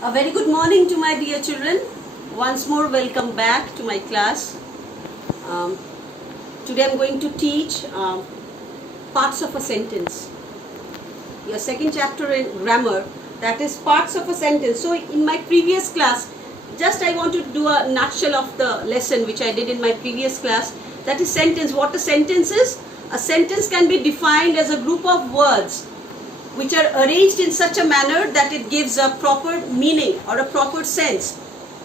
A very good morning to my dear children. Once more, welcome back to my class. Um, Today I am going to teach parts of a sentence. Your second chapter in grammar, that is parts of a sentence. So in my previous class, just I want to do a nutshell of the lesson which I did in my previous class. That is sentence. What a sentence is? A sentence can be defined as a group of words which are arranged in such a manner that it gives a proper meaning or a proper sense.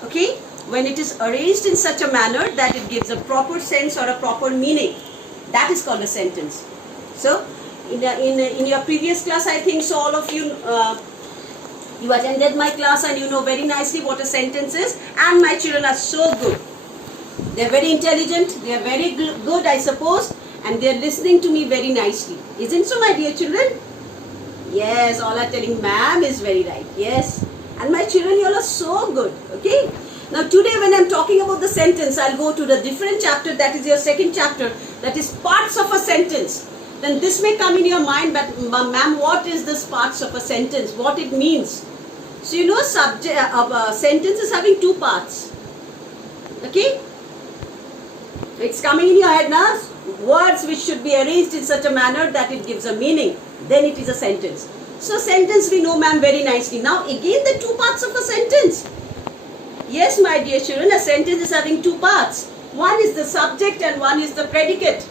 Okay? When it is arranged in such a manner that it gives a proper sense or a proper meaning, that is called a sentence. So, in your previous class, I think so all of you you attended my class and you know very nicely what a sentence is, and my children are so good. They are very intelligent, they are very good, I suppose, and they are listening to me very nicely. Isn't so, my dear children? Yes, all are telling ma'am is very right. Yes. And my children, you all are so good. Okay. Now today when I am talking about the sentence, I will go to the different chapter, that is your second chapter, that is parts of a sentence. Then this may come in your mind, but ma'am, what is this parts of a sentence? What it means? So you know subject of a sentence is having two parts. Okay. It's coming in your head now. Words which should be arranged in such a manner that it gives a meaning. Then it is a sentence. So sentence we know, ma'am, very nicely. Now again the two parts of a sentence. Yes, my dear children, a sentence is having two parts. One is the subject and one is the predicate.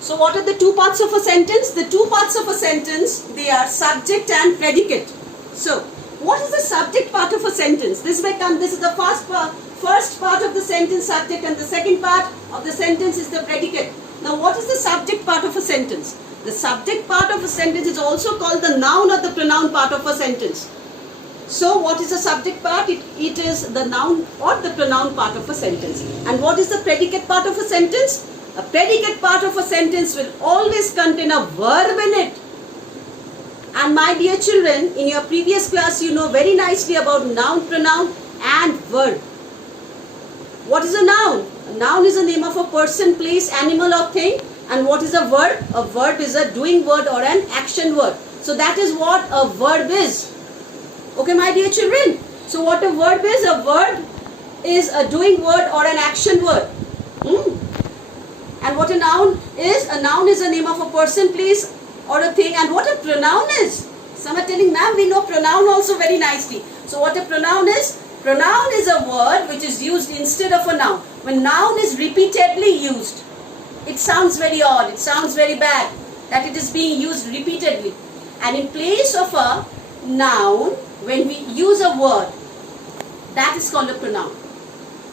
So what are the two parts of a sentence? The two parts of a sentence, they are subject and predicate. So what is the subject part of a sentence? This is the first part of the sentence, subject, and the second part of the sentence is the predicate. Now what is the subject part of a sentence? The subject part of a sentence is also called the noun or the pronoun part of a sentence. So what is the subject part? It is the noun or the pronoun part of a sentence. And what is the predicate part of a sentence? A predicate part of a sentence will always contain a verb in it. And my dear children, in your previous class you know very nicely about noun, pronoun and verb. What is a noun? A noun is the name of a person, place, animal or thing. And what is a verb? A verb is a doing word or an action word. So that is what a verb is. Okay, my dear children. So what a verb is? A verb is a doing word or an action word. And what a noun is? A noun is the name of a person, place or a thing. And what a pronoun is? Some are telling, ma'am, we know pronoun also very nicely. So what a pronoun is? Pronoun is a word which is used instead of a noun. When noun is repeatedly used, it sounds very odd, it sounds very bad that it is being used repeatedly. And in place of a noun, when we use a word, that is called a pronoun.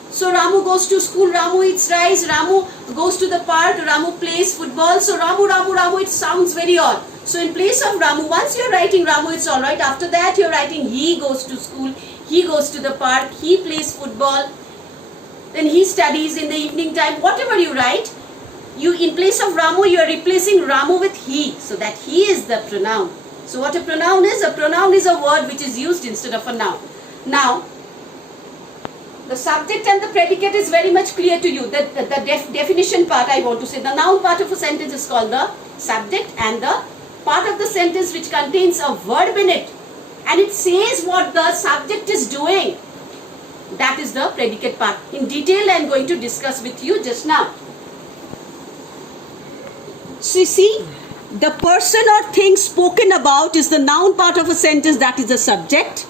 So Ramu goes to school, Ramu eats rice, Ramu goes to the park, Ramu plays football. So Ramu, it sounds very odd. So in place of Ramu, once you are writing Ramu, it's alright. After that you are writing he goes to school, he goes to the park, he plays football, then he studies in the evening time. Whatever you write, in place of Ramu, you are replacing Ramu with he. So that he is the pronoun. So what a pronoun is? A pronoun is a word which is used instead of a noun. Now, the subject and the predicate is very much clear to you. The definition part I want to say. The noun part of a sentence is called the subject, and the part of the sentence which contains a verb in it and it says what the subject is doing, that is the predicate part. In detail I am going to discuss with you just now. So you see, the person or thing spoken about is the noun part of a sentence, that is the subject.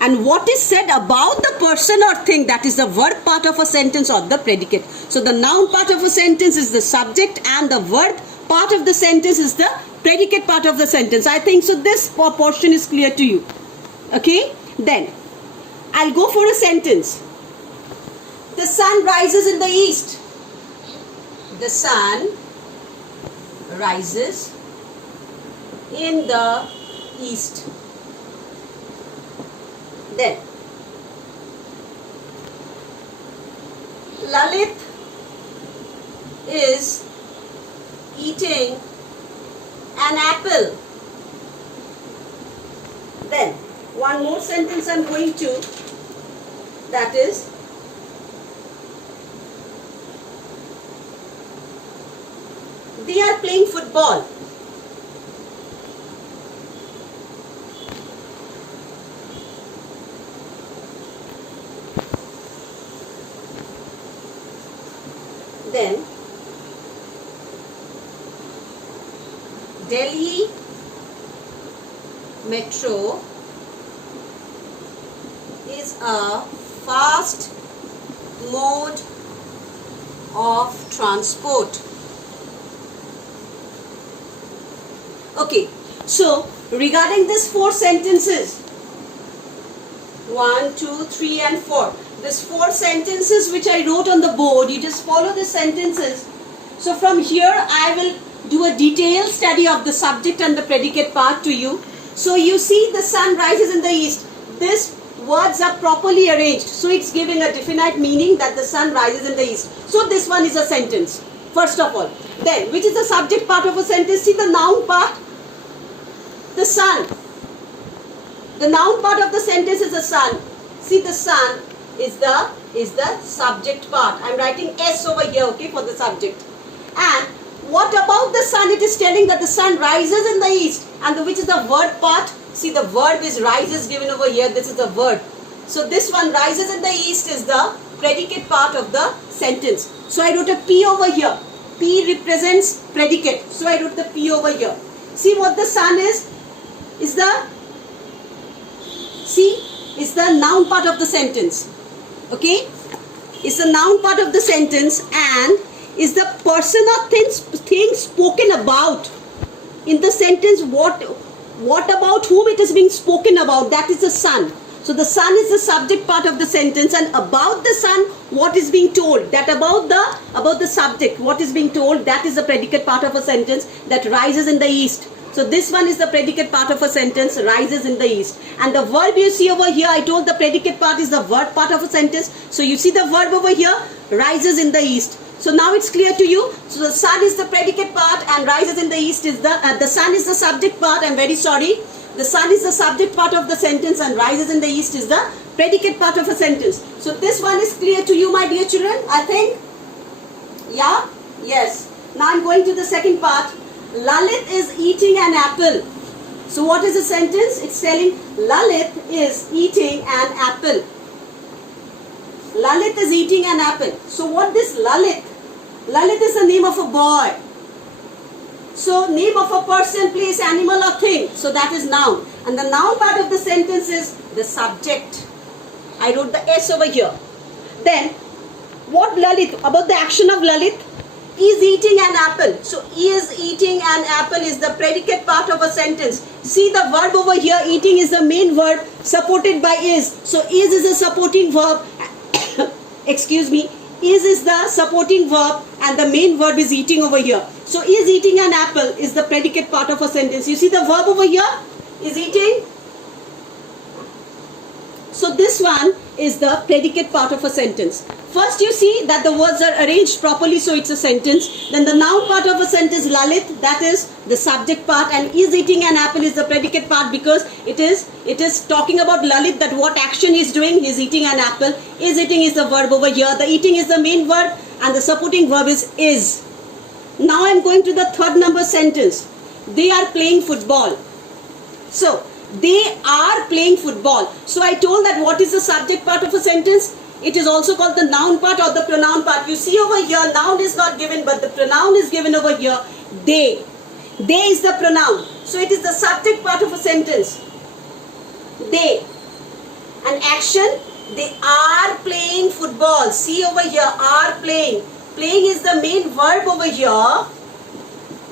And what is said about the person or thing, that is the verb part of a sentence or the predicate. So the noun part of a sentence is the subject and the verb part of the sentence is the predicate part of the sentence. I think so this portion is clear to you. Okay. Then I'll go for a sentence. The sun rises in the east. The sun rises in the east. Then Lalit is eating an apple. Then one more sentence I am going to, that is they are playing football. Then Delhi Metro is a fast mode of transport. Okay, so regarding these 4 sentences, 1, 2, 3 and 4, these 4 sentences which I wrote on the board, you just follow the sentences. So from here I will do a detailed study of the subject and the predicate part to you. So you see the sun rises in the east. These words are properly arranged. So it's giving a definite meaning that the sun rises in the east. So this one is a sentence, first of all. Then, which is the subject part of a sentence? See the noun part? The sun. The noun part of the sentence is the sun. See, the sun is the subject part. I'm writing S over here, okay, for the subject. And what about the sun? It is telling that the sun rises in the east. And which is the verb part? See, the verb is rises given over here. This is the verb. So this one, rises in the east, is the predicate part of the sentence. So I wrote a P over here. P represents predicate. So I wrote the P over here. See what the sun is the noun part of the sentence. Okay? It's the noun part of the sentence and is the person or thing spoken about. In the sentence, what about whom it is being spoken about? That is the sun. So the sun is the subject part of the sentence, and about the sun, what is being told? That about the subject, what is being told, that is the predicate part of a sentence, that rises in the east. So this one is the predicate part of a sentence, rises in the east. And the verb you see over here, I told the predicate part is the verb part of a sentence. So you see the verb over here, rises in the east. So now it's clear to you. So the sun is the predicate part and rises in the east is the sun is the subject part. I'm very sorry. The sun is the subject part of the sentence and rises in the east is the predicate part of a sentence. So this one is clear to you, my dear children, I think. Yeah? Yes. Now I'm going to the second part. Lalit is eating an apple. So what is the sentence? It's telling Lalit is eating an apple. Lalit is eating an apple. So what this Lalit? Lalit is the name of a boy. So name of a person, place, animal or thing. So that is noun. And the noun part of the sentence is the subject. I wrote the S over here. Then what Lalit, about the action of Lalit? Is eating an apple. So is eating an apple is the predicate part of a sentence. See the verb over here, eating is the main verb supported by is. So is a supporting verb. Excuse me. Is the supporting verb and the main verb is eating over here. So is eating an apple is the predicate part of a sentence. You see the verb over here is eating. So this one is the predicate part of a sentence. First you see that the words are arranged properly, so it's a sentence. Then the noun part of a sentence, Lalit, that is the subject part, and is eating an apple is the predicate part because it is talking about Lalit, that what action he is doing. He is eating an apple. Is eating is the verb over here. The eating is the main verb and the supporting verb is. Now I am going to the third number sentence. They are playing football. So they are playing football. So I told that what is the subject part of a sentence? It is also called the noun part or the pronoun part. You see over here, noun is not given, but the pronoun is given over here. They. They is the pronoun. So it is the subject part of a sentence. They. An action. They are playing football. See over here, are playing. Playing is the main verb over here.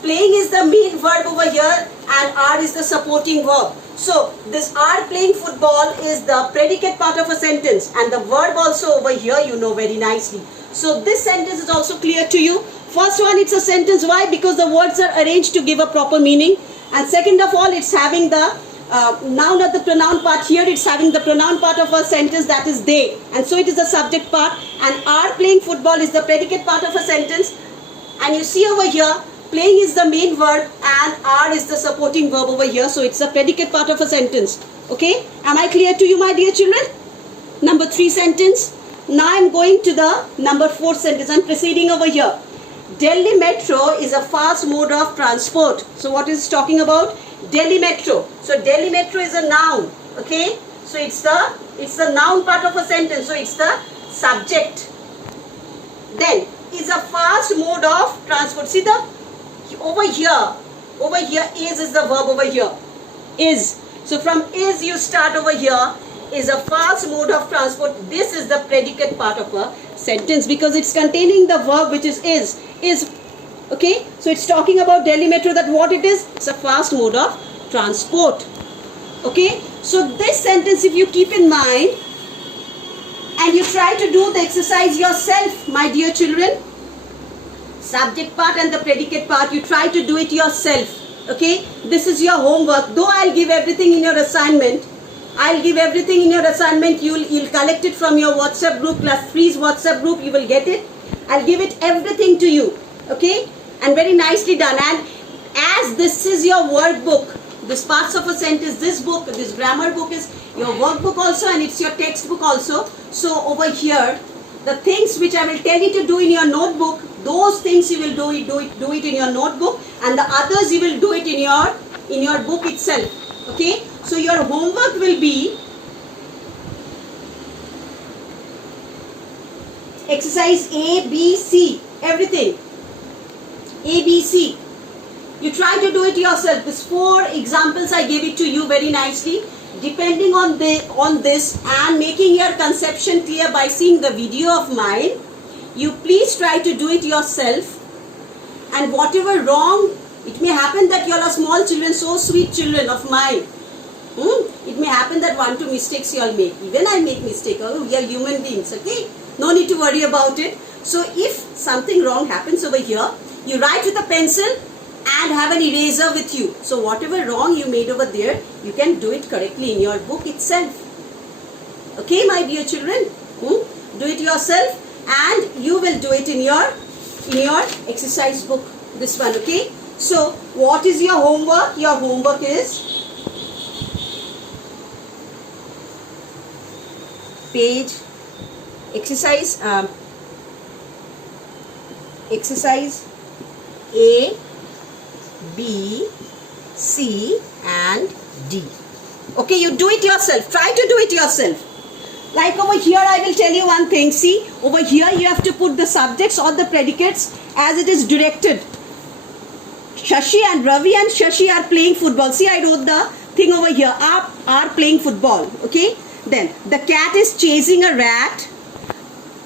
Playing is the main verb over here and are is the supporting verb. So this are playing football is the predicate part of a sentence and the verb also over here you know very nicely. So this sentence is also clear to you. First one, it's a sentence. Why? Because the words are arranged to give a proper meaning. And second of all, it's having the noun or the pronoun part. Here it's having the pronoun part of a sentence, that is they. And so it is the subject part. And are playing football is the predicate part of a sentence. And you see over here, playing is the main verb and are is the supporting verb over here. So it's a predicate part of a sentence. Okay? Am I clear to you, my dear children? Number 3 sentence. Now I'm going to the number 4 sentence. I'm proceeding over here. Delhi Metro is a fast mode of transport. So what is talking about? Delhi Metro. So Delhi Metro is a noun. Okay. So it's the noun part of a sentence. So it's the subject. Then is a fast mode of transport. See the over here is the verb over here. Is. So from is you start over here. Is a fast mode of transport. This is the predicate part of a sentence because it's containing the verb which is. Okay. So it's talking about Delhi Metro, that what it is? It's a fast mode of transport. Okay. So this sentence, if you keep in mind and you try to do the exercise yourself, my dear children, subject part and the predicate part, you try to do it yourself. Okay. This is your homework. Though I'll give everything in your assignment, you'll collect it from your WhatsApp group, class 3's WhatsApp group, you will get it. I'll give it everything to you, okay, and very nicely done. And as this is your workbook, this parts of a sentence, this grammar book is your workbook also, and it's your textbook also. So over here, the things which I will tell you to do in your notebook, those things you will do it in your notebook, and the others you will do it in your book itself, okay. So your homework will be exercise A, B, C, everything. A, B, C. You try to do it yourself. These 4 examples I gave it to you very nicely. Depending on this and making your conception clear by seeing the video of mine, you please try to do it yourself. And whatever wrong, it may happen that you all are small children, so sweet children of mine. It may happen that 1-2 mistakes you all make. Even I make mistake. Oh, we are human beings, okay? No need to worry about it. So if something wrong happens over here, you write with a pencil and have an eraser with you. So whatever wrong you made over there, you can do it correctly in your book itself. Okay, my dear children? Do it yourself and you will do it in your exercise book. This one, okay? So what is your homework? Your homework is page exercise A, B, C and D. Okay, you do it yourself. Try to do it yourself. Like over here, I will tell you one thing. See, over here you have to put the subjects or the predicates as it is directed. Shashi and Ravi and Shashi are playing football. See, I wrote the thing over here. Are playing football. Okay. Then the cat is chasing a rat.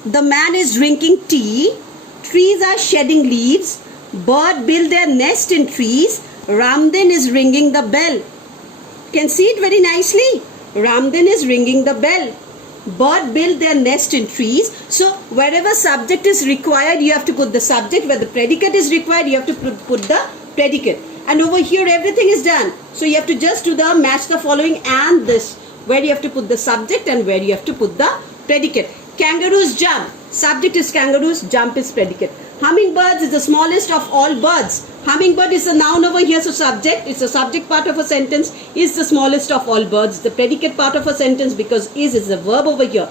The man is drinking tea. Trees are shedding leaves. Bird build their nest in trees. Ramdin is ringing the bell. You can see it very nicely. Ramdin is ringing the bell. Bird build their nest in trees. So wherever subject is required, you have to put the subject. Where the predicate is required, you have to put the predicate. And over here everything is done. So you have to just do the match the following and this. Where you have to put the subject and where you have to put the predicate. Kangaroos jump. Subject is kangaroos, jump is predicate. Hummingbirds is the smallest of all birds. Hummingbird is a noun over here, so subject, it's the subject part of a sentence, is the smallest of all birds. The predicate part of a sentence, because is the verb over here.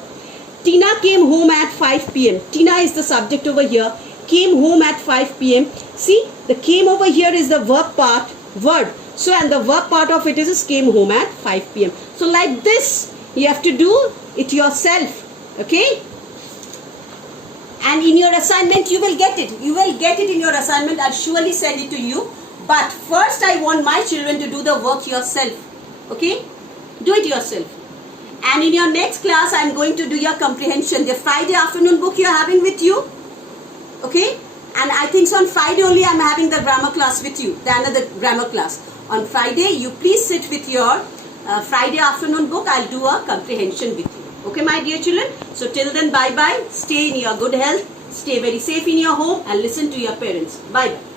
Tina came home at 5 p.m. Tina is the subject over here. Came home at 5 p.m. See, the came over here is the verb part, word. So, and the verb part of it is came home at 5 p.m. So, like this, you have to do it yourself. Okay? And in your assignment, you will get it. You will get it in your assignment. I'll surely send it to you. But first, I want my children to do the work yourself. Okay? Do it yourself. And in your next class, I'm going to do your comprehension. The Friday afternoon book you're having with you. Okay? And I think so on Friday only I'm having the grammar class with you. The another grammar class. On Friday, you please sit with your Friday afternoon book. I'll do a comprehension with you. Okay, my dear children? So till then, bye-bye. Stay in your good health. Stay very safe in your home and listen to your parents. Bye-bye.